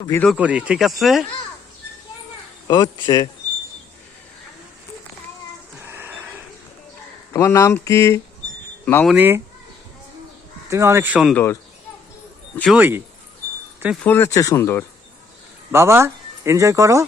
Video করি, ঠিক আছে? হচ্ছে তোমার নাম কি? মামুনি, তুমি অনেক সুন্দর। জুই, তুমি ফুলের চেয়ে সুন্দর। বাবা, এনজয় করো।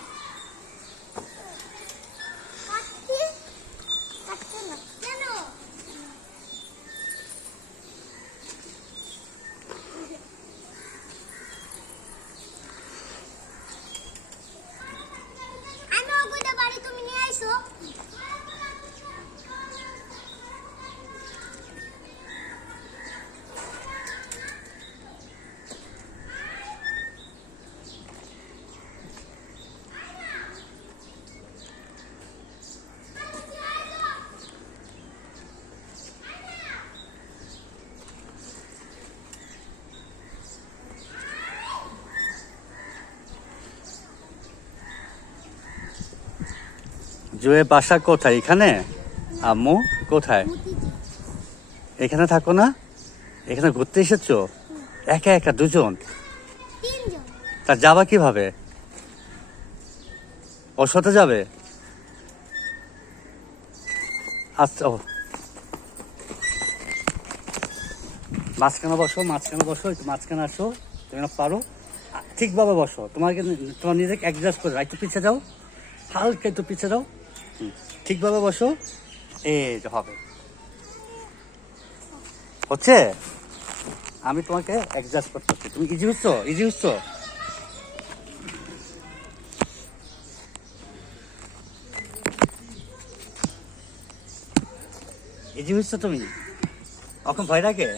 জুয়ের বাসা কোথায়? এখানে? আম্মু কোথায়? এখানে থাকো না? এখানে ঘুরতে এসেছো একা একা? দুজন? তা যাবা কিভাবে? ওর সাথে যাবে? আচ্ছা, মাঝখানে বসো, মাঝখানে বসো, একটু মাঝখানে আসো। তুমি না পারো, ঠিকভাবে বসো। তোমাকে তোমার নিজেকে অ্যাডজাস্ট করে একটু পিছিয়ে যাও, হালকা একটু পিছিয়ে যাও। ঠিকভাবে বসো, এই যে হবে। হচ্ছে? আমি তোমাকে অ্যাডজাস্ট করতেছি। তুমি ইজি হচ্ছ, ইজি হচ্ছ। ইজি হচ্ছ তুমি? এখন ভয় লাগে?